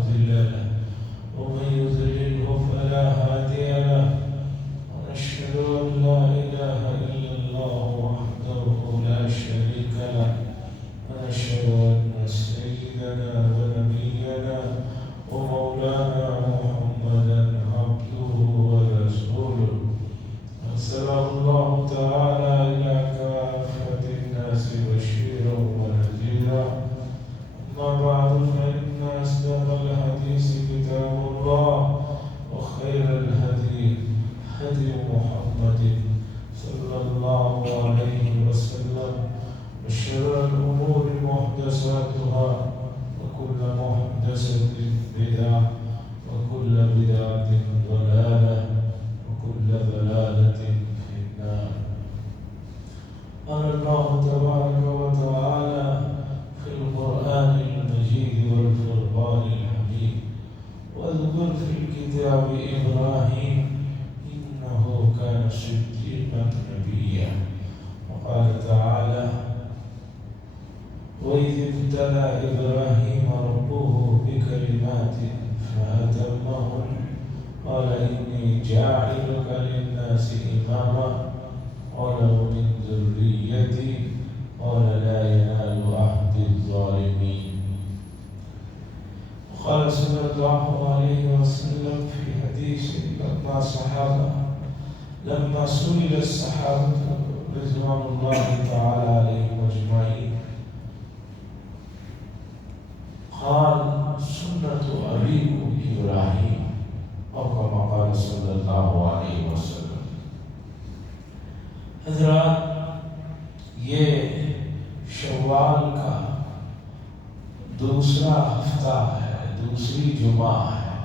مضل له ومن يضلله فلا هادي له ونشهد أن لا إله إلا الله وحده لا شريك له ونشهد أن سيدنا ونبينا ومولانا محمدا عبده ورسوله أرسله الله تعالى إلى كافة الناس بشيرا ونذيرا أما بعد فإن أصدق الحديث كتاب الله وخير الهدي هدي محمد صلى الله عليه وسلم وشر الأمور محدثاتها وكل محدثة بدعة وكل بدعة ضلالة وكل ضلالة في النار. قال الله تبارك وتعالى في القرآن المجيد والفرقان الحميد واذكر في الكتاب إبراهيم إنه كان صديقا نبيا. وقال تعالى وإذ ابتلى إبراهيم ربه بكلمات فأتمهن قال إني جاعلك للناس إماما قال ومن ذريتي قال لا ينال عهد الظالمين. وقال صلى الله عليه وسلم في حديث لما سئل الصحابة رضوان الله تعالى عليهم أجمعين قال سنة أبيكم إبراهيم أو كما قال صلى الله عليه وسلم. حضرات یہ شوال کا دوسرا ہفتہ ہے، دوسری جمعہ ہے،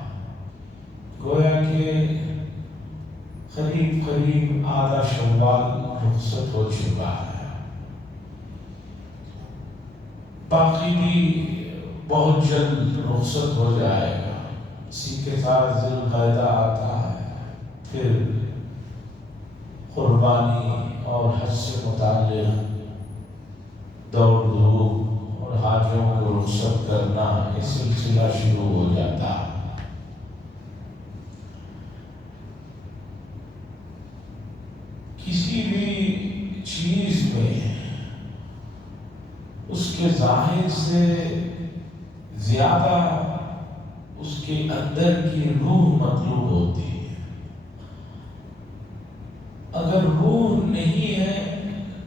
گویا کہ قریب قریب آدھا شوال رخصت ہو چکا ہے، باقی بھی بہت جلد رخصت ہو جائے گا. اسی کے ساتھ ذی القعدہ آتا ہے، پھر قربانی اور حج سے متعلق دوڑ دھوپ اور حاجوں کو رخصت کرنا یہ سلسلہ شروع ہو جاتا ہے. کسی بھی چیز میں اس کے ظاہر سے زیادہ اس کے اندر کی روح مطلوب ہوتی ہے. اگر روح نہیں ہے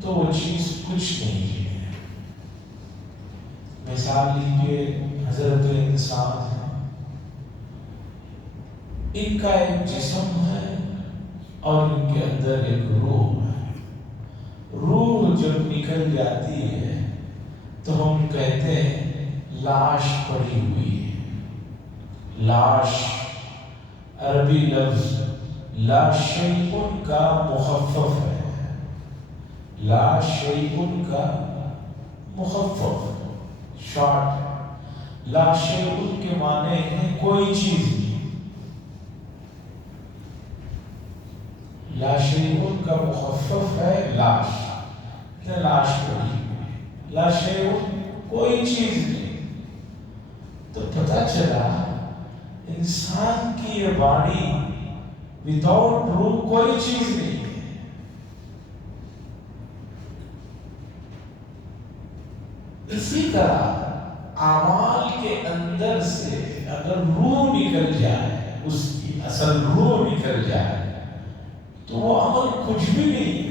تو وہ چیز کچھ نہیں ہے. مثال لیجیے حضرت انسان ہے، ان کا ایک جسم ہے اور ان کے اندر ایک روح ہے. روح جب نکل جاتی ہے تو ہم کہتے ہیں لاش پڑی ہوئی ہے. لاش عربی لفظ لا شیء کا مخفف ہے. لا شیء کا مخفف شارٹ. لا شیء کے معنی ہے کوئی چیز نہیں. لا شیء کا مخفف ہے لاش. لاش پڑی ہوئی. لا شیء کوئی چیز نہیں. تو پتہ چلا انسان کی یہ باڈی وداؤٹ روح کوئی چیز نہیں ہے. اسی طرح اعمال کے اندر سے اگر روح نکل جائے، اس کی اصل روح نکل جائے تو وہ عمل کچھ بھی نہیں ہے.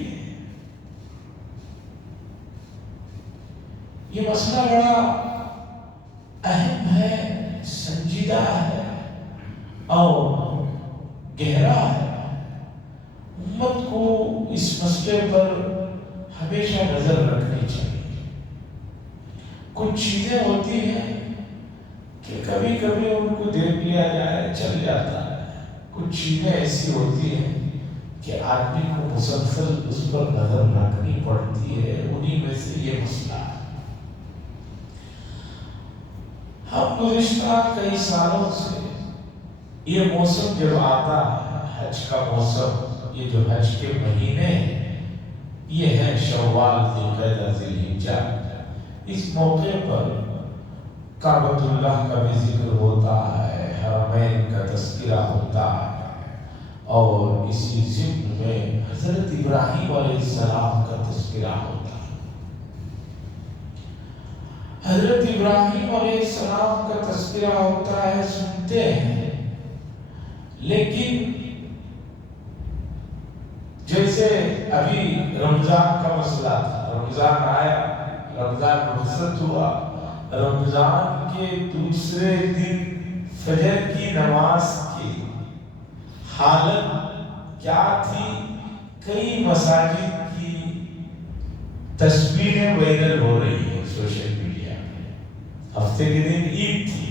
یہ مسئلہ بڑا اہم ہے، سنجیدہ ہے اور گہرا ہے. امت کو اس مسئلے پر ہمیشہ نظر رکھنی چاہیے. کچھ چیزیں ہوتی ہیں کہ کبھی کبھی ان کو دیکھ لیا جائے چل جاتا ہے. کچھ چیزیں ایسی ہوتی ہیں کہ آدمی کو مسلسل اس پر نظر رکھنی پڑتی ہے. انہی میں سے یہ مسئلہ ہے. ہم گزشتہ کئی سالوں سے یہ موسم جب آتا ہے، حج کا موسم، یہ جو حج کے مہینے یہ ہے شوال، ذی القعدہ، ذی الحجہ، اس موقع پر کعبۃ اللہ کا بھی ذکر ہوتا ہے، حرمین کا تذکرہ ہوتا ہے، اور اسی ضمن میں حضرت ابراہیم علیہ السلام کا تذکرہ ہوتا ہے۔ حضرت ابراہیم علیہ السلام کا تذکرہ ہوتا ہے، سنتے ہیں، لیکن جیسے ابھی رمضان کا مسئلہ تھا، رمضان آیا، رمضان رخصت ہوا، رمضان کے دوسرے دن فجر کی نماز کی حالت کیا تھی؟ کئی مساجد کی تصویریں وائرل ہو رہی ہیں سوشل میڈیا میں۔ ہفتے کے دن عید تھی،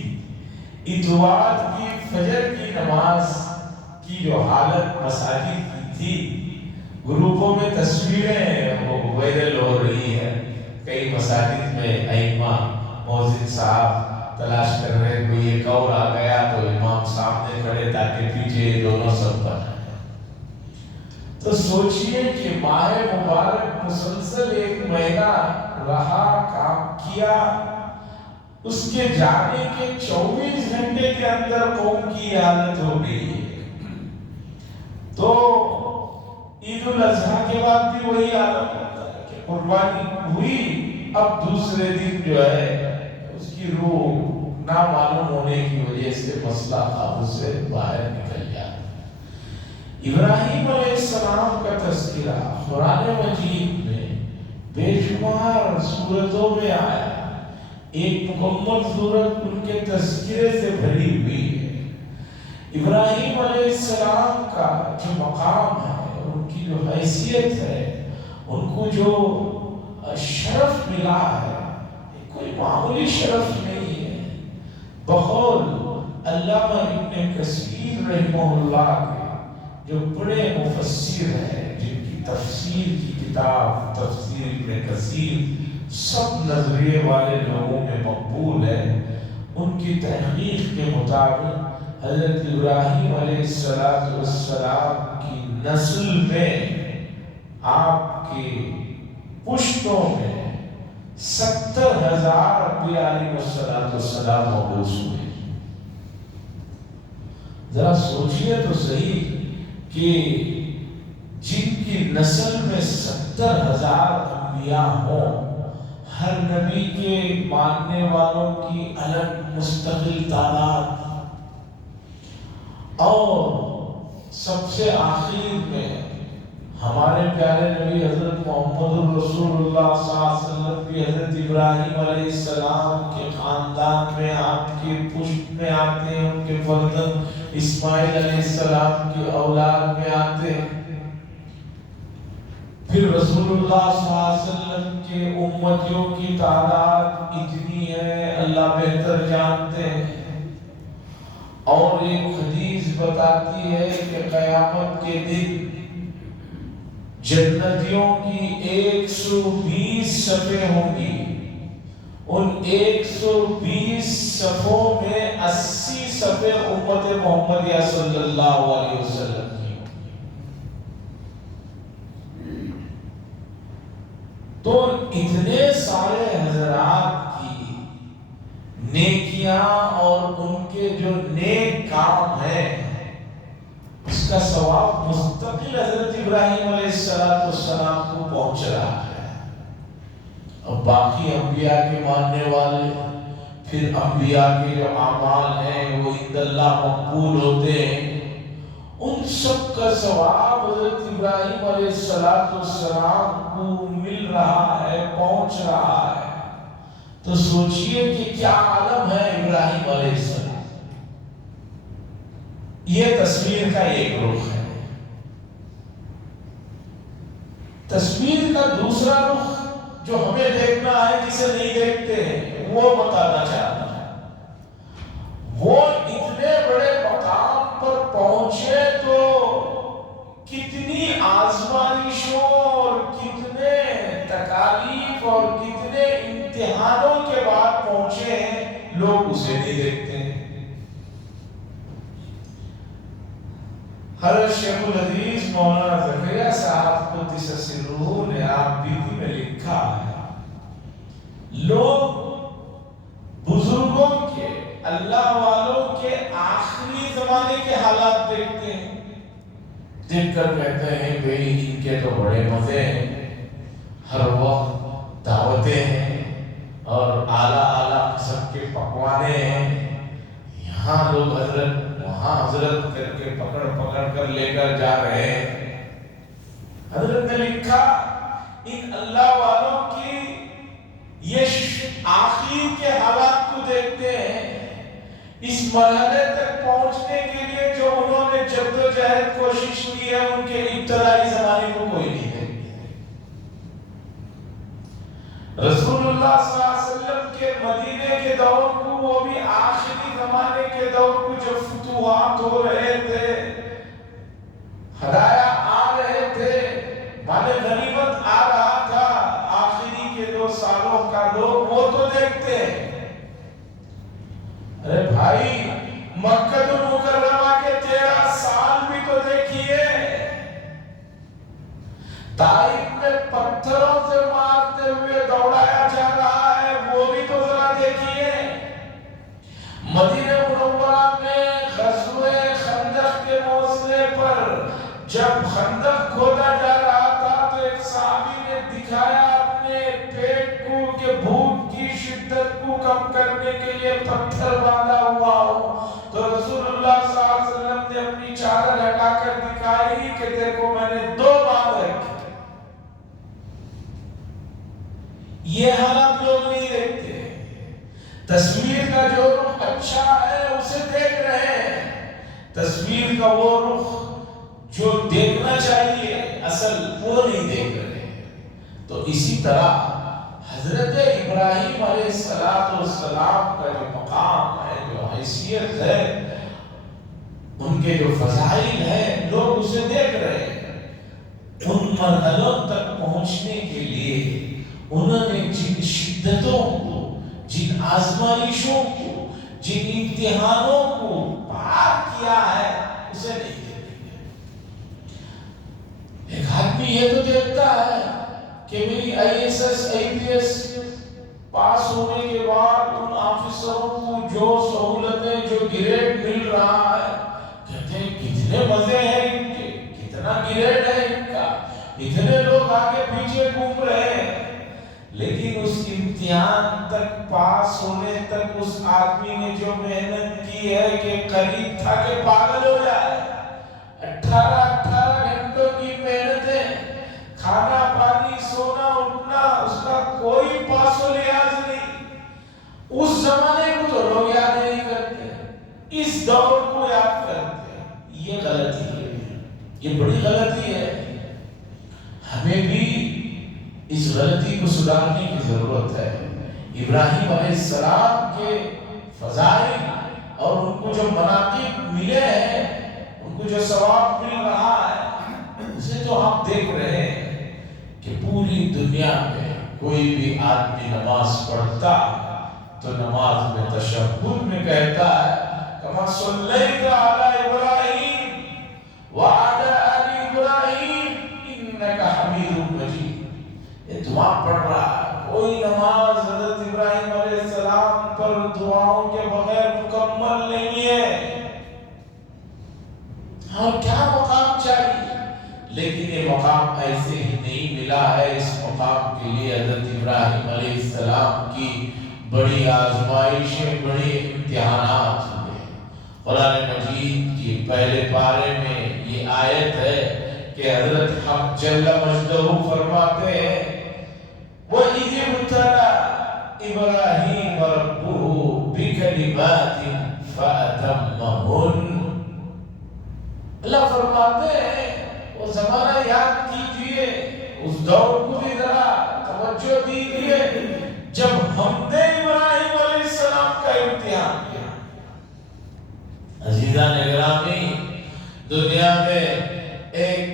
اتوار کی فجر کی نماز کی جو حالت مساجد کی تھی، گروپوں میں تصویریں وائرل ہو رہی ہے۔ کئی مساجد میں ائمہ مؤذن صاحب تلاش کر رہے ہیں، کوئی ایک اور آ گیا تو امام سامنے کھڑے تاکہ پیچھے دونوں سب پر۔ تو سوچئے کہ ماہ مبارک مسلسل ایک مہینہ رہا، کام کیا، اس کے جانے کے 24 گھنٹے کے اندر قوم کی حالت ہو گئی ہے۔ تو عید الاضحیٰ کے بعد بھی وہی حالت ہوتا ہے کہ قربانی ہوئی، اب دوسرے دن جو ہے اس کی روح نہ معلوم ہونے کی وجہ سے مسئلہ قابو سے باہر نکل جاتا ہے۔ ابراہیم علیہ السلام کا تذکرہ قرآن مجید میں بے شمار صورتوں میں آیا، ایک مکمل صورت ان کے تذکرے سے بھری ہوئی ہے۔ ابراہیم علیہ السلام کا جو مقام ہے، ان کی جو حیثیت ہے، ان کو جو شرف ملا ہے، کوئی معمولی شرف نہیں ہے۔ بقول علامہ ابن کثیر رحمہ اللہ کے جو بڑے مفسر ہیں، جن کی تفسیر کی کتاب تفسیر ابن کثیر سب نظریے والے لوگوں میں مقبول ہے، ان کی تحقیق کے مطابق حضرت ابراہیم علیہ السلام کی نسل میں، آپ کی پشتوں میں 70,000 انبیاء علیہ السلام مبعوث ہوئے۔ ذرا سوچئے تو صحیح کہ جن کی نسل میں 70,000 انبیاء ہوں، ہر نبی کے ماننے والوں کی الگ مستقل تعداد، اور سب سے آخر میں ہمارے پیارے نبی حضرت محمد رسول اللہ صلی اللہ علیہ وسلم بھی حضرت ابراہیم علیہ السلام کے خاندان میں، آپ کے پشت میں آتے ہیں، ان کے فرزند اسماعیل علیہ السلام کی اولاد میں آتے ہیں۔ پھر رسول اللہ صلی اللہ علیہ وسلم کے امتیوں کی تعداد اتنی ہے، اللہ بہتر جانتے ہیں۔ اور ایک حدیث بتاتی ہے کہ قیامت کے دن جنتیوں کی 120 صفیں ہوں گی، ان 120 صفوں میں 80 صفیں امت محمدیہ صلی اللہ علیہ وسلم کی ہوں گی۔ تو اتنے سارے حضرات کی نیکیاں اور ان کے جو نیک کام ہیں، اس کا ثواب مستقل حضرت ابراہیم علیہ السلام کو پہنچ رہا ہے۔ اب باقی انبیاء کے ماننے والے، پھر انبیاء کے جو اعمال ہیں وہ عند اللہ مقبول ہوتے ہیں، ان سب کا ثواب حضرت ابراہیم علیہ السلام کو مل رہا ہے، پہنچ رہا ہے۔ تو سوچئے کہ کیا عالم ہے ابراہیم علیہ السلام۔ یہ تصویر کا ایک رخ ہے۔ تصویر کا دوسرا رخ جو ہمیں دیکھنا ہے، جسے نہیں دیکھتے ہیں، وہ بتانا چاہتا ہے۔ وہ اتنے بڑے مقام پر پہنچے تو کتنی آزمائشوں اور کتنے تکالیف اور کتنے امتحانوں کے بعد پہنچے ہیں، لوگ اسے نہیں دیکھتے ہیں۔ حضرت شیخ الحدیث مولانا زکریا صاحب قدس سرہ نے آپ بیتی میں لکھا ہے، لوگ بزرگوں اللہ والوں کے آخری زمانے کے حالات دیکھتے ہیں، دیکھ کر کہتے ہیں بھئی ان کے تو بڑے مزے ہیں، ہر وقت دعوتیں ہیں اور اعلیٰ قسم کے پکوانے ہیں، یہاں لوگ حضرت وہاں حضرت کر کے پکڑ کر لے کر جا رہے ہیں۔ حضرت نے لکھا ان اللہ والوں کی یہ آخر کے حالات کو دیکھتے ہیں، اس مرحلے تک پہنچنے کے لیے جو انہوں نے جدوجہد کوشش کی ہے ان کے ابتدائی زمانے کو کوئی نہیں دیکھتے۔ رسول اللہ صلی اللہ علیہ وسلم کے مدینے کے دور کو، وہ بھی آخری زمانے کے دور کو، جو فتوحات ہو رہے تھے، ہدایہ آ رہے تھے، مال غنیمت آ رہا تھا، آخری کے 2 سالوں کا لوگ وہ تو دیکھتے ہیں۔ ارے بھائی مکہ المکرمہ کے 13 سال بھی تو دیکھیے، طائف میں پتھروں سے مارتے ہوئے دوڑایا جا رہا ہے، وہ بھی تو ذرا دیکھیے۔ مدینہ منورہ میں غزوہ خندق کے موقع پر جب خندق کھودا جا رہا تھا تو ایک صحابی نے دکھایا اپنے پیٹ کو کہ بھوک کی شدت کو کم کرنے کے لیے پتھر باندھا ہوا ہو، تو رسول اللہ صلی اللہ علیہ وسلم نے اپنی چادر ہٹا کر دکھائی کہ دیکھو میں نے 2 باندھ رکھے۔ یہ حالات لوگ نہیں دیکھتے، تصویر کا جو رخ اچھا ہے اسے دیکھ رہے ہیں، تصویر کا وہ رخ جو دیکھنا چاہیے اصل وہ نہیں دیکھ رہے۔ تو اسی طرح حضرت ابراہیم علیہ السلام کا جو مقام ہے، جو حیثیت ہے، ان کے جو فضائل ہیں، لوگ اسے دیکھ رہے ہیں۔ ان مرحلوں تک پہنچنے کے لیے انہوں نے جن شدتوں کو، جن آزمائشوں کو، جن امتحانوں کو پار کیا ہے اسے نہیں دیکھتے۔ ایک آدمی یہ تو دیکھتا ہے کہ میری IAS IPS پاس ہونے کے بعد ان آفیسروں کو جو سہولتیں، جو گریڈ مل رہا ہے، کہتے ہیں کتنے مزے ہیں ان کے، کتنا گریڈ ہے ان کا، اتنے لوگ آگے پیچھے گھوم رہے ہیں۔ لیکن اس امتحان تک پاس ہونے تک اس آدمی نے جو محنت کی ہے کہ قریب تھا کہ پاگل ہو جائے۔ 18 گھنٹوں کی محنتیں، کھانا پانی سونا اٹھنا، اس کا کوئی پاس و لحاظ نہیں۔ اس زمانے کو تو لوگ یاد نہیں کرتے، اس دور کو یاد کرتے ہیں۔ یہ غلطی ہے، یہ بڑی غلطی ہے۔ ہمیں بھی اس غلطی کو سدھارنے کی ضرورت ہے۔ ابراہیم علیہ السلام کے فضائل اور ان کو جو مناقب ملے ہیں، ان کو جو ثواب مل رہا ہے، اسے تو ہم دیکھ رہے ہیں کہ پوری دنیا میں کوئی بھی آدمی نماز پڑھتا تو نماز میں تشہد میں کہتا ہے کما صلیت علی ابراہیم وعلی آل ابراہیم انک حمید مجید۔ یہ دعا پڑھ رہا ہے، کوئی نماز حضرت ابراہیم علیہ السلام پر دعاؤں کے بغیر مکمل نہیں ہے۔ اور کیا مقام چاہیے، لیکن یہ مقام ایسے ہی نہیں ملا ہے۔ اس مقام کے لیے حضرت ابراہیم علیہ السلام کی بڑی آزمائشیں، بڑی امتحانات ہوئے۔ قرآن مجید کی پہلے پارے میں یہ آیت ہے کہ حضرت حق جل مجدہ فرماتے ہیں وَإِذِ ابْتَلَىٰ إِبْرَاهِيمَ رَبُّهُ بِكَلِمَاتٍ فَأَتَمَّهُنَّ۔ اللہ فرماتے ہیں وہ زمانہ یاد کیجئے، اس دور کو بھی ذرا توجہ دیجئے جب ہم نے ابراہیم علیہ السلام کا امتحان کیا۔ عزیزان گرامی، دنیا میں ایک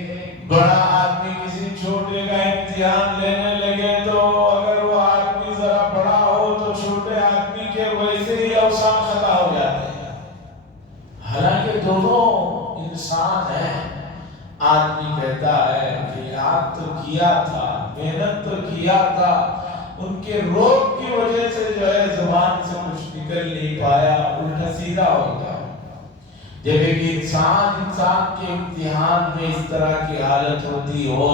بڑا آدمی کسی چھوٹے کا امتحان لینے لگے تو اگر وہ آدمی ذرا بڑا ہو تو چھوٹے آدمی کے ویسے ہی اوسان خطا ہو جاتے ہیں۔ حالانکہ دونوں انسان ہیں۔ آدمی کہتا ہے کہ یاد تو کیا تھا، محنت تو کیا تھا، ان کے روگ کی وجہ سے جو ہے زبان سے کچھ نکل نہیں پایا، الٹا سیدھا ہو گیا۔ جب ایک انسان کے امتحان میں اس طرح کی حالت ہوتی ہو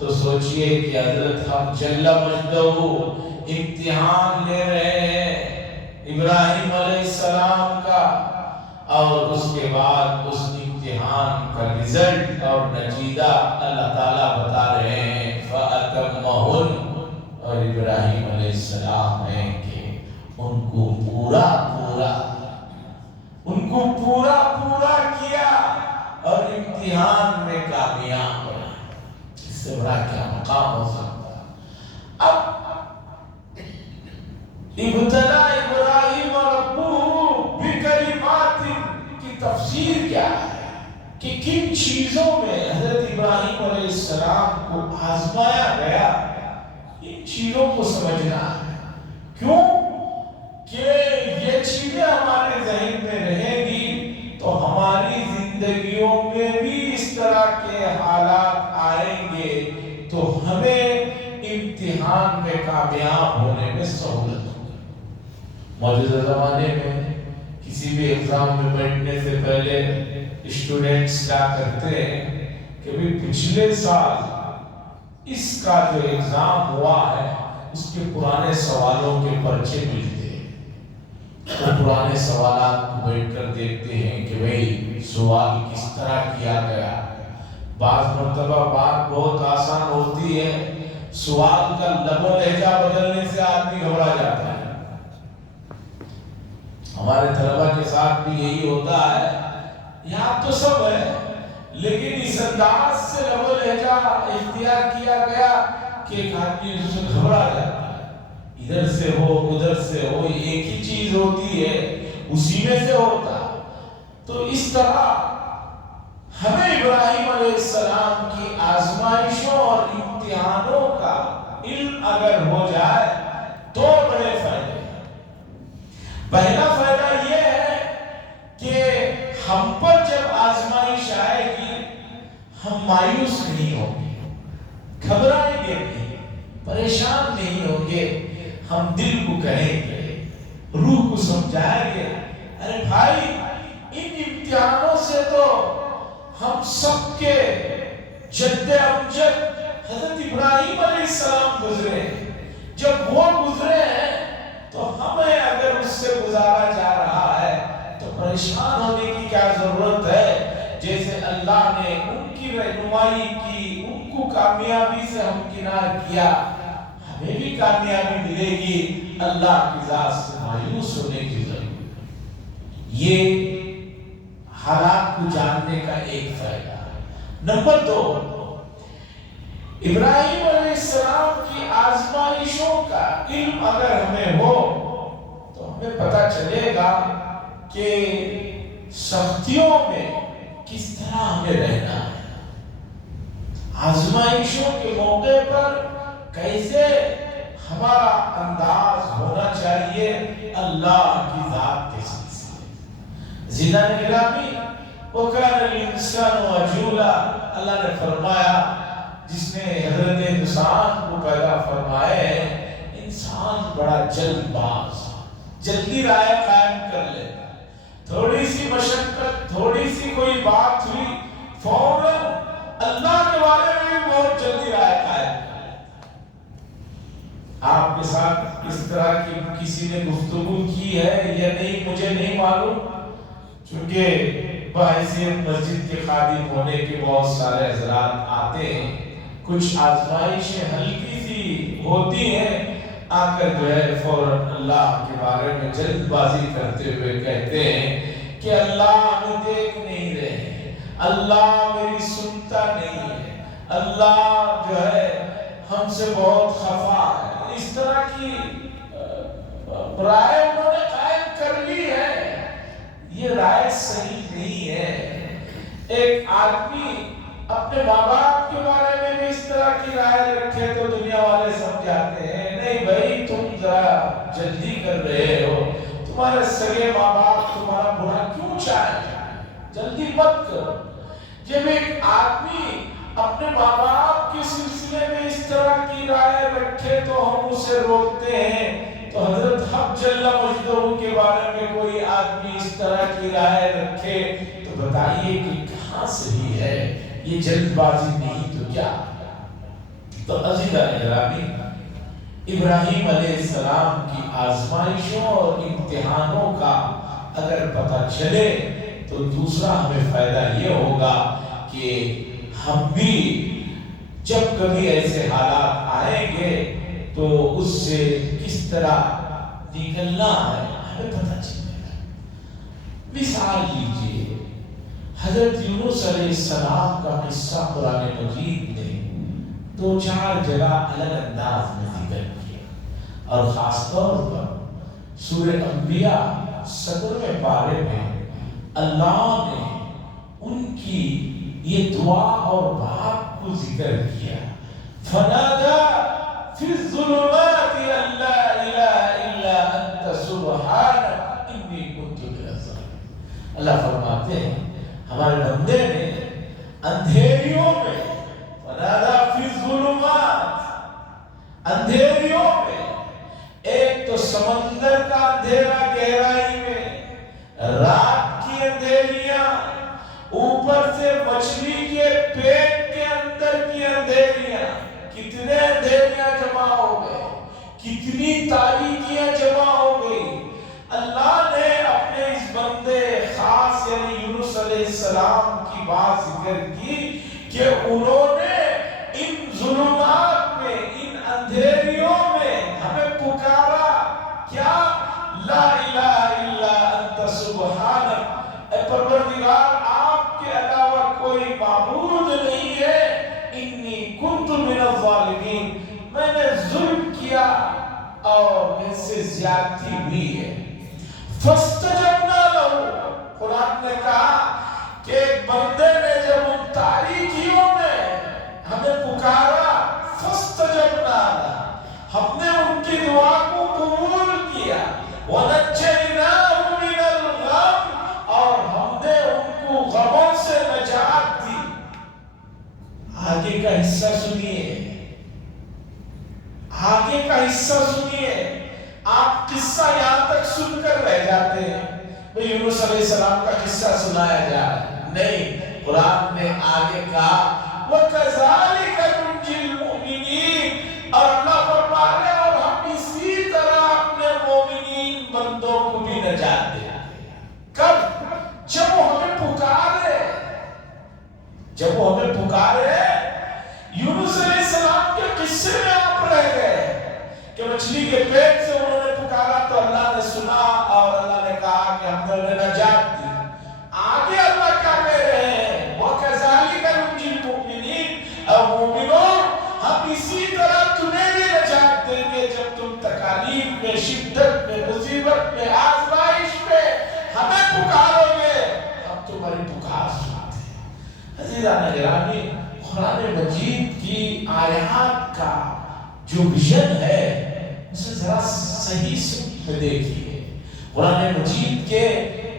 تو سوچئے کہ حضرت ہم جل مجدہ امتحان لے رہے ہیں ابراہیم علیہ السلام کا، اور اس کے بعد اس امتحان کا رزلٹ اور نتیجہ اللہ تعالیٰ بتا رہے ہیں فَأَتَمَّهُنَّ، اور ابراہیم علیہ السلام ہے کہ ان کو پورا کیا اور امتحان میں کامیاب ہوا۔ اس سے بڑا کیا مقام ہو سکتا ہے؟ اب ابتلا ابراہیم ربہ بکلمات کی تفسیر کیا ہے کہ کن چیزوں میں حضرت ابراہیم علیہ السلام کو آزمایا گیا، ان چیزوں کو سمجھنا ہے۔ کیوں کہ یہ چیزیں ہمارے ذہن میں رہیں گی تو ہماری زندگیوں میں بھی اس طرح کے حالات آئیں گے تو ہمیں امتحان میں کامیاب ہونے میں سہولت ہوگی۔ موجودہ زمانے میں کسی بھی ایگزام میں بیٹھنے سے پہلے اسٹوڈنٹس کیا کرتے ہیں کہ بھی پچھلے سال اس کا جو ایگزام ہوا ہے اس کے پرانے سوالوں کے پرچے ملتے ہیں، تو پرانے سوالات کو بیٹھ کر دیکھتے ہیں کہ بھئی سوال کس طرح کیا گیا۔ بعض مرتبہ بات بہت آسان ہوتی ہے، سوال کا لب و لہجہ بدلنے سے آدمی گھبرا جاتا ہے۔ ہمارے طلبہ کے ساتھ بھی یہی ہوتا ہے، یہاں تو سب ہے لیکن اس انداز سے لب و لہجہ اختیار کیا گیا کہ ایک آدمی اس سے گھبرا جاتا ہے۔ ادھر سے ہو ادھر سے ہو، ایک ہی چیز ہوتی ہے، اسی میں سے ہوتا۔ تو اس طرح ہمیں ابراہیم علیہ السلام کی آزمائشوں اور امتحانوں کا علم اگر ہو جائے تو بڑے فائدے ہیں۔ پہلا فائدہ یہ ہے کہ ہم پر جب آزمائش آئے گی ہم مایوس نہیں ہوں گے، گھبرائیں گے نہیں، پریشان نہیں ہوں گے۔ ہم دل کو کہیں گے، روح کو سمجھائیں گے، ارے بھائی ان امتحانوں سے تو ہم سب کے جد امجد حضرت ابراہیم علیہ السلام گزرے، جب وہ گزرے ہیں تو ہمیں اگر اس سے گزارا جا رہا ہے تو پریشان ہونے کی کیا ضرورت ہے؟ جیسے اللہ نے ان کی رہنمائی کی، ان کو کامیابی سے ہمکنار کیا، ہمیں بھی کامیابی ملے گی۔ اللہ کی ذات سے مایوس ہونے کی ضرورت ہے۔ یہ حالات کو جاننے کا ایک فائدہ ہے۔ نمبر 2، ابراہیم علیہ السلام کی آزمائشوں کا علم اگر ہمیں ہو تو ہمیں پتہ چلے گا کہ سختیوں میں کس طرح ہمیں رہنا ہے، آزمائشوں کے موقع پر کیسے ہمارا انداز ہونا چاہیے اللہ کی ذات کے سلسلے۔ زیدان گرامی وَكَانَ الْإِنسَانُ عَجُولًا، اللہ نے فرمایا جس نے حضرت انسان کو پیدا فرمائے، انسان بڑا جلد باز، جلدی رائے قائم کر لیتا ہے۔ تھوڑی سی مشقت، تھوڑی سی کوئی بات ہوئی، فوراً اللہ کے بارے میں بھی بہت جلدی رائے قائم کر لیتا ہے۔ آپ کے ساتھ اس طرح کی کسی نے گفتگو کی ہے یا نہیں مجھے نہیں معلوم، چونکہ بحیثیت مسجد کے خادم ہونے کے بہت سارے حضرات آتے ہیں، کچھ آزمائشیں ہلکی سی ہوتی ہیں، آ کر جو ہے فوراً اللہ کے بارے میں جلد بازی کرتے ہوئے کہتے ہیں کہ اللہ ہمیں دیکھ نہیں رہے، اللہ میری سنتا نہیں ہے، اللہ جو ہے ہم سے بہت خفا ہے۔ اس طرح کی رائے انہوں نے قائم کر لی ہے، یہ رائے صحیح نہیں ہے۔ ایک آدمی اپنے ماں باپ کے بارے میں بھی اس طرح کی رائے رکھے تو دنیا والے سمجھاتے ہیں نہیں بھائی تم ذرا جلدی کر رہے ہو، تمہارے سگے ماں باپ تمہارا برا کیوں چاہے، جلدی مت کرو۔ جب ایک آدمی اپنے ماں باپ کے سلسلے میں اس طرح کی رائے رکھے تو ہم اسے روکتے ہیں تو حضرت حق جل مجدہ کے بارے میں کوئی آدمی اس طرح کی رائے رکھے تو بتائیے کہ کہاں صحیح ہے، یہ جلد بازی نہیں تو کیا؟ تو عزیزان گرامی، ابراہیم علیہ السلام کی آزمائشوں اور امتحانوں کا اگر پتہ چلے تو دوسرا ہمیں فائدہ یہ ہوگا کہ ہم بھی جب کبھی ایسے حالات آئیں گے تو اس سے کس طرح نکلنا ہے ہمیں پتہ چلے گا۔ مثال لیجئے، حضرت یونس علیہ السلام کا قصہ قرآن مجید نے 2-4 جگہ الگ انداز میں ذکر کیا، اور خاص طور پر سورہ انبیاء 17ویں پارے میں اللہ نے ان کی یہ دعا اور بات کو ذکر کیا، فنادا فی الظلمات ان لا الہ الا انت سبحانک انی کنت من الظالمین۔ اللہ فرماتے ہیں ہمارے بندے نے اندھیریوں میں، فنادا فی الظلمات، اندھیریوں میں، ایک تو سمندر کا اندھیرا گہرائی میں، رات کی اندھیریاں، اوپر سے مچھلی کے پیٹ کے اندر کی اندھیریاں، کتنے اندھیریاں جمع ہو گئے، کتنی تاریکیاں جمع ہو گئی۔ اللہ نے اپنے اس بندے خاص یعنی یونس علیہ السلام کی بات ذکر کی کہ انہوں نے ان ظلمات میں، ان اندھیریوں میں ہمیں پکارا، کیا؟ لا الہ الا انت سبحانک، اے پروردگار آپ کے علاوہ کوئی معبود نہیں ہے، انی کنت من الظالمین، میں نے ظلم کیا اور میں سے زیادتی ہوئی ہے۔ فاستجبنا لہ، قرآن نے کہا کہ ایک بندے نے جب ان تاریکیوں میں ہمیں پکارا، فاستجبنا لہ، ہم نے ان کی دعا کو قبول کیا، وَنَجَّيْنَاهُ مِنَ الْغَمِّ، اور ہم نے ان کو غموں سے نجات دی۔ آگے کا حصہ سنیے، آگے کا حصہ سنیے۔ آپ قصہ یہاں تک سن کر رہ جاتے ہیں بھئی یونس علیہ السلام کا قصہ سنایا جا رہا ہے، نہیں، قرآن نے آگے کہا وَكَذَلِكَ نُنْجِي الْمُؤْمِنِينَ، اور اللہ فرما رہے اور ہم اسی طرح اپنے مومنین بندوں کو بھی نجات دیتے ہیں۔ کب؟ جب وہ ہمیں پکارے، جب وہ ہمیں پکارے۔ یونس علیہ السلام کے قصے میں آپ رہ گئے کہ مچھلی کے پیٹ سے انہوں نے پکارا تو اللہ نے سنا اور اللہ نے کہا کہ ہم نے انہیں نجات دی۔ آگے اللہ کیا کہہ رہے ہیں؟ وَكَذَلِكَ نُنْجِي الْمُؤْمِنِينَ، اور مومنوں ہم اسی طرح تمہیں بھی نجات دیں گے جب تم تکالیف میں، شدت میں، مصیبت میں، آزمائش میں ہمیں پکارو گے، ہم تمہاری پکار سنتے ہیں۔ عزیزان گرامی، قرآن مجید کی آیات کا جو ویژن ہے اسے ذرا صحیح سے دیکھیے۔ قرآن مجید کے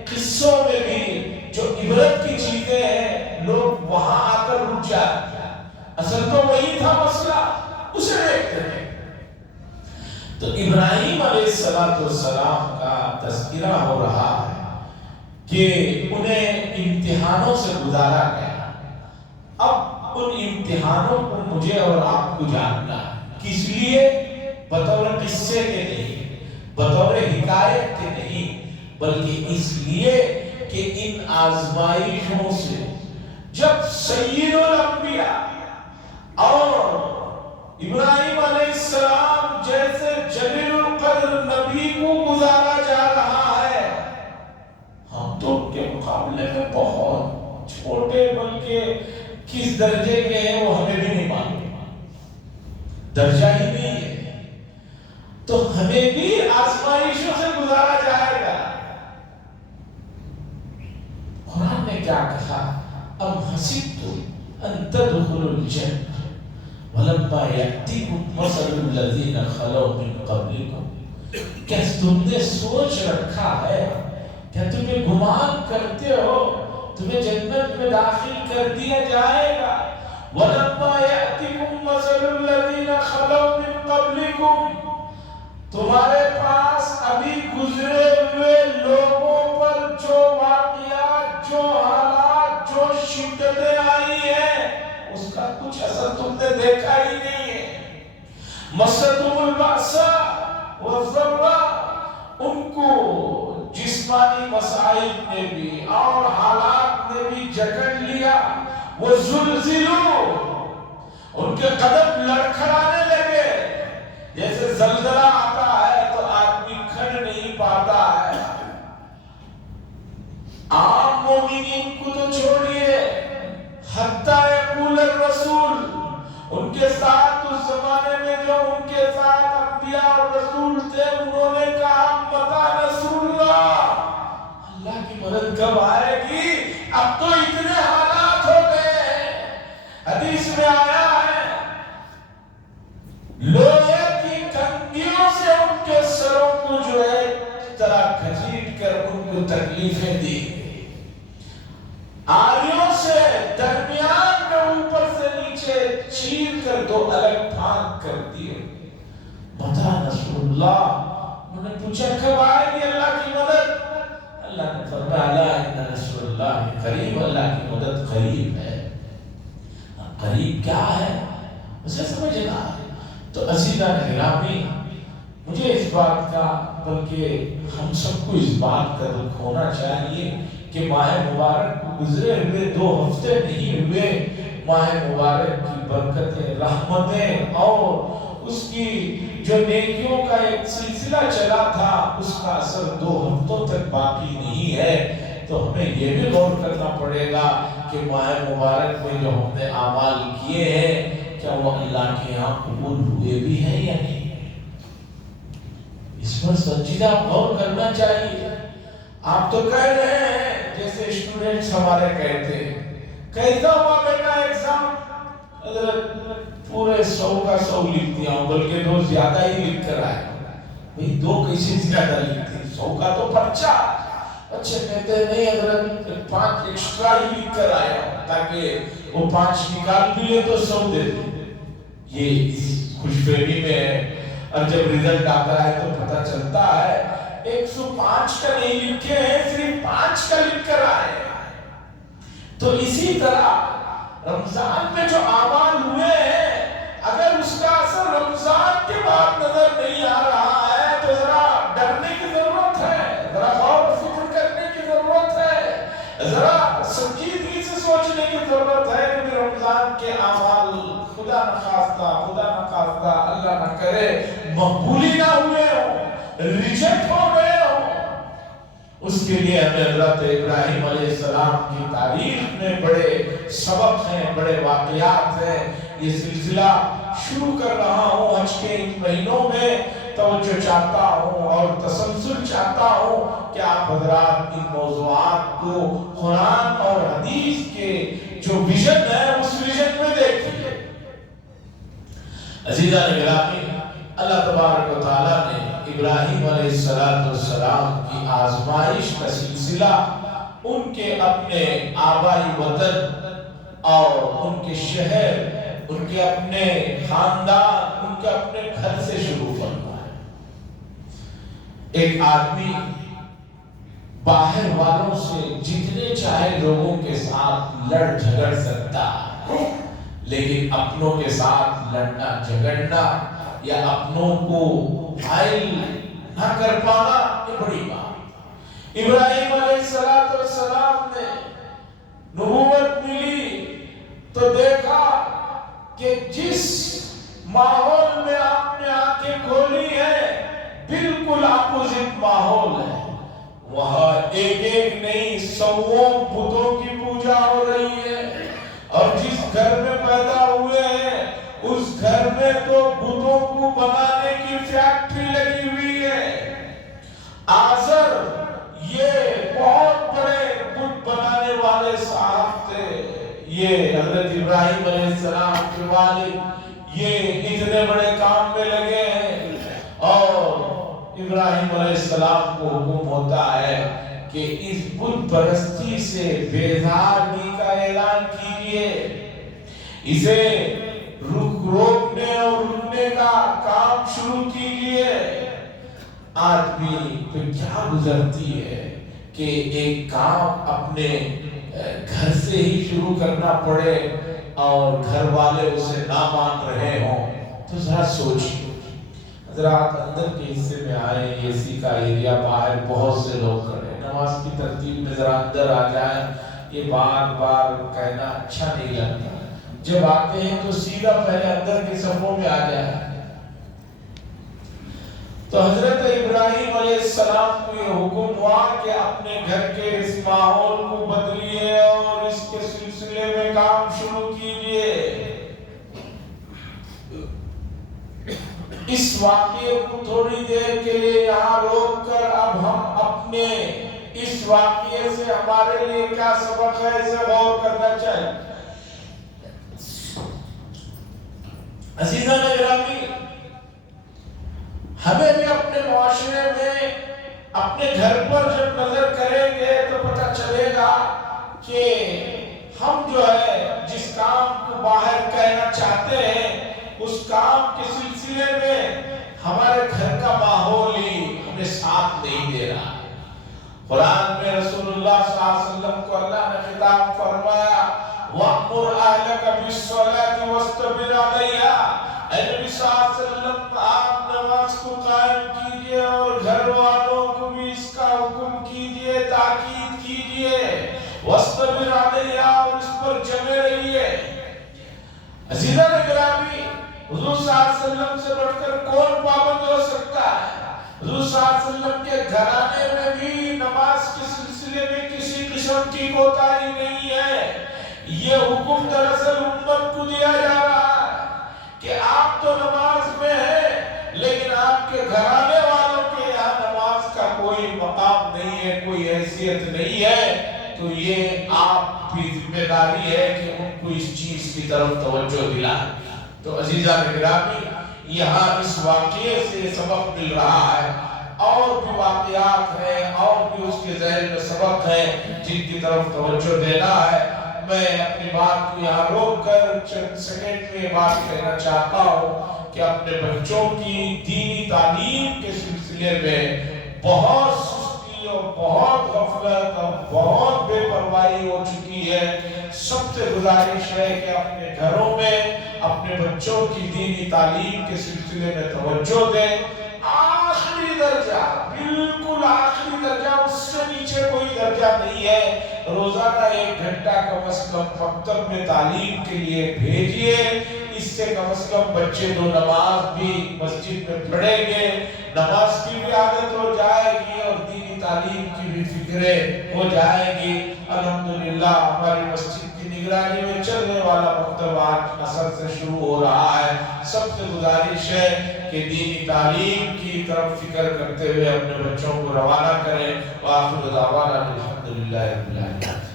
قصوں میں بھی جو عبرت کی چیزیں ہیں لوگ وہاں آ کر رک جاتے ہیں، اصل تو وہی تھا مسئلہ، اسے دیکھتے ہیں۔ تو ابراہیم علیہ السلام کا تذکرہ ہو رہا ہے کہ انہیں امتحانوں سے گزارا گیا۔ اب ان امتحانوں کو مجھے اور آپ کو جاننا ہے، کس لیے؟ بطور قصے کے نہیں، بطور حکایت کے نہیں، بلکہ اس لیے کہ ان آزمائشوں سے جب سید الانبیاء اور ابراہیم علیہ السلام جیسے جلیل القدر نبی کو گزارا جا رہا ہے، ہم تو ان کے مقابلے میں بہت چھوٹے، بلکہ کس درجے کے ہیں وہ ہمیں بھی نہیں معلوم، درجہ ہی نہیں ہے، تو ہمیں بھی آزمائشوں سے گزارا جائے گا۔ قرآن نے کیا کہا؟ ام حسبتم ان تدخلوا الجنہ ولما یأتیکم مثل الذین خلوا من قبلکم، کیا تم نے سوچ رکھا ہے، کیا تمہیں گمان کرتے ہو تمہیں جنت میں داخل کر دیا جائے گا؟ وَلَمَّا يَأْتِكُمْ مَثَلُ الَّذِينَ خَلَوْا مِن قَبْلِكُمْ، تمہارے پاس ابھی گزرے ہوئے لوگوں پر جو واقعات، جو حالات، جو شدتیں آئی ہیں، اس کا کچھ اثر تم نے دیکھا ہی نہیں ہے۔ مَسَّتْهُمُ الْبَأْسَاءُ وَالضَّرَّاءُ، ان کو جسمانی مسائل نے بھی اور حالات نے بھی جکڑ لیا۔ وَزُلْزِلُوا، ان کے قدم لڑکھڑانے لگے، جیسے زلزلہ آتا ہے تو آدمی کھڑ نہیں پاتا ہے۔ عام مومنین کو تو چھوڑیے، حتیٰ یقول الرسول، ان کے ساتھ اس زمانے میں جو ان کے ساتھ انبیاء اور رسول تھے، انہوں نے کہا متی نصر اللہ، اللہ کی مدد کب آئے گی؟ اب تو اتنے حالات ہو گئے ہیں۔ حدیث میں آیا ہے لوہے کی کنگھیوں سے ان کے سروں کو جو ہے اس طرح گھسیٹ کر ان کو تکلیفیں دی، آریوں سے درمیان میں اوپر سے نیچے چیر کر دو الگ پھانک کر دیے۔ متی نصر اللہ، انہوں نے پوچھا کب آئے گی اللہ کی مدد؟ اللہ نے فرمایا الا ان نصر اللہ قریب، اللہ کی مدد قریب ہے۔ قریب کیا ہے اسے سمجھنا ہے۔ تو عزیزان گرامی، مجھے اس بات کا، بلکہ ہم سب کو اس بات کا دکھ ہونا چاہیے کہ ماہ مبارک گزرے ہوئے 2 ہفتے نہیں ہوئے، ماہ مبارک کی برکتیں، رحمتیں اور اس کی جو نیکیوں کا ایک سلسلہ چلا تھا، اس کا اثر 2 ہفتوں تک باقی نہیں ہے۔ تو ہمیں یہ بھی غور کرنا پڑے گا کہ ماہ مبارک میں جو ہم نے اعمال کیے ہیں، کیا وہ اللہ کے یہاں قبول ہوئے بھی ہیں یا نہیں؟ اس پر سنجیدہ غور کرنا چاہیے۔ آپ تو کہہ رہے ہیں جیسے اسٹوڈنٹس ہمارے کہتے ہیں کیسا ہوا بیٹا ایگزام؟ حضرت پورے 100 کا 100 لکھ دیا ہوں، بلکہ 2 زیادہ ہی لکھ کر آئے۔ بھئی 2 کیسے زیادہ لکھ دی؟ 100 کا تو پرچہ۔ اچھے کہتے ہیں نہیں حضرت 5 ایکسٹرا ہی لکھ کر آیا ہوں تاکہ وہ 5 نکال بھی لے تو 100 دے دے۔ یہ اس خوش فہمی میں ہے، اور جب ریزلٹ آتا ہے تو پتہ چلتا ہے 105 کا نہیں لکھے ہیں، صرف 5 کا لکھ کر آئے۔ تو اسی طرح رمضان میں جو اعمال ہوئے ہیں، اگر اس کا اثر رمضان کے بعد نظر نہیں آ رہا ہے تو ذرا ڈرنے کی ضرورت ہے، ذرا غور و فکر کرنے کی ضرورت ہے، ذرا سنجیدگی سے سوچنے کی ضرورت ہے کہ رمضان کے اعمال خدا نخواستہ اللہ نہ کرے مقبول ہی نہ ہوئے ہوں، ریجیکٹ ہو گئے ہوں۔ اس کے لیے ہمیں حضرت ابراہیم علیہ السلام کی تاریخ میں بڑے سبق ہیں، بڑے واقعات ہیں۔ یہ سلسلہ شروع کر رہا ہوں حج کے ان مہینوں میں، توجہ چاہتا ہوں اور تسلسل چاہتا ہوں کہ آپ حضرات ان موضوعات کو قرآن اور حدیث کے جو ویژن ہے اس ویژن میں دیکھیے۔ عزیزان گرامی، اللہ تبارک و تعالیٰ نے ابراہیم علیہ السلام کی آزمائش کا سلسلہ ان کے اپنے آبائی وطن اور ان کے شہر، ان کے اپنے خاندان، ان کے اپنے گھر سے شروع کرنا ہے۔ ایک آدمی باہر والوں سے جتنے چاہے لوگوں کے ساتھ لڑ جھگڑ سکتا ہے، لیکن اپنوں کے ساتھ لڑنا جھگڑنا یا اپنوں کو حائل نہ کر پانا، یہ بڑی بات۔ ابراہیم علیہ السلام نے نبوت ملی تو دیکھا کہ جس ماحول میں آپ نے آنکھیں کھولی ہیں بالکل اپوزٹ ماحول ہے۔ وہاں ایک نہیں 100 بتوں کی پوجا ہو رہی ہے، اور جس گھر میں پیدا ہوئے ہیں اس گھر میں تو بتوں کو بنانے کی فیکٹری لگی ہوئی ہے۔ آزر یہ بہت بڑے بت بنانے والے صاحب تھے، یہ حضرت ابراہیم علیہ السلام کے والد، یہ اتنے بڑے کام میں لگے ہیں، اور ابراہیم علیہ السلام کو حکم ہوتا ہے کہ اس بت پرستی سے بیزاری کا اعلان کیجئے، اسے روکنے اور رکنے کا کام شروع کیجئے۔ آج بھی کوئی کیا گزرتی ہے کہ ایک کام اپنے گھر سے ہی شروع کرنا پڑے اور گھر والے اسے نہ مان رہے ہوں، تو ذرا سوچیے۔ حضرات اندر کے حصے میں آئے، اے سی کا ایریا، باہر بہت سے لوگ کھڑے، نماز کی ترتیب میں ذرا اندر آ جائیں۔ یہ بار بار کہنا اچھا نہیں لگتا، جب آتے ہیں تو سیدھا پہلے اندر کے صفوں میں آ جائیں۔ تو حضرت ابراہیم علیہ السلام کو یہ حکم ہوا کہ اپنے گھر کے اس ماحول کو بدلیے اور اس کے سلسلے میں کام شروع کیجئے۔ اس واقعے کو تھوڑی دیر کے لیے یہاں روک کر اب ہم اپنے اس واقعے سے ہمارے لیے کیا سبق ہے اسے غور کرنا چاہیے۔ عزیزان گرامی، ہمیں بھی اپنے معاشرے میں اپنے گھر پر جب نظر کریں گے تو پتہ چلے گا کہ ہم جو ہے جس کام کو باہر کہنا چاہتے ہیں اس کام کے سلسلے میں ہمارے گھر کا ماحول ہی ہمیں ساتھ نہیں دے رہا۔ قرآن میں رسول اللہ صلی اللہ علیہ وسلم کو اللہ نے خطاب فرمایا وَأْمُرْ أَهْلَكَ بِالصَّلَاةِ وَاسْتَبِرْ عَلَيْهَا۔ اے نبی صلی اللہ علیہ وسلم، آپ نماز کو قائم کیجئے اور گھر والوں کو بھی اس کا حکم کیجئے، تاکید کیجئے، وَاسْتَبِرْ عَلَيْهَا، اور اس پر جمے رہیے۔ عزیزان گرامی، حضور صلی اللہ علیہ وسلم سے بڑھ کر کون پابند ہو سکتا ہے؟ حضور صلی اللہ علیہ وسلم کے گھرانے میں بھی نماز کے سلسلے میں کسی قسم کی کوتاہی نہیں ہے۔ یہ حکم دراصل امت کو دیا جا رہا ہے کہ آپ تو نماز میں ہیں لیکن آپ کے گھرانے والوں کے یہاں نماز کا کوئی مقام نہیں ہے، کوئی حیثیت نہیں ہے، تو یہ آپ کی ذمہ داری ہے کہ ان کو اس چیز کی طرف توجہ دلائیں۔ تو عزیزان گرامی، یہاں اس واقعے سے سبق مل رہا ہے، اور بھی واقعات ہیں اور بھی اس کے ذہن میں سبق ہے جن کی طرف توجہ دینا ہے۔ میں اپنی بات کو یہاں روک کر چند سیکنڈ میں بات کہنا چاہتا ہوں کہ اپنے بچوں کی دینی تعلیم کے سلسلے میں بہت سستی اور بہت غفلت اور بہت بے پرواہی ہو چکی ہے۔ سب سے گزارش ہے کہ اپنے گھروں میں اپنے بچوں کی دینی تعلیم کے سلسلے میں توجہ دیں۔ آخری درجہ، بالکل آخری درجہ، اس سے نیچے کوئی درجہ نہیں ہے۔ روزانہ 1 گھنٹہ کم از کم مکتب میں تعلیم کے لیے بھیجیے، اس سے کم از کم بچے 2 نماز بھی مسجد میں پڑھیں گے، نماز کی بھی عادت ہو جائے گی اور دینی تعلیم کی بھی فکریں ہو جائے گی۔ الحمدللہ ہماری مسجد کی نگرانی میں چلنے والا مکتب آج عصر سے شروع ہو رہا ہے۔ سب سے گزارش ہے کہ دینی تعلیم کی طرف فکر کرتے ہوئے اپنے بچوں کو روانہ کریں۔ وآخر دعوانا الحمدللہ رب العالمین۔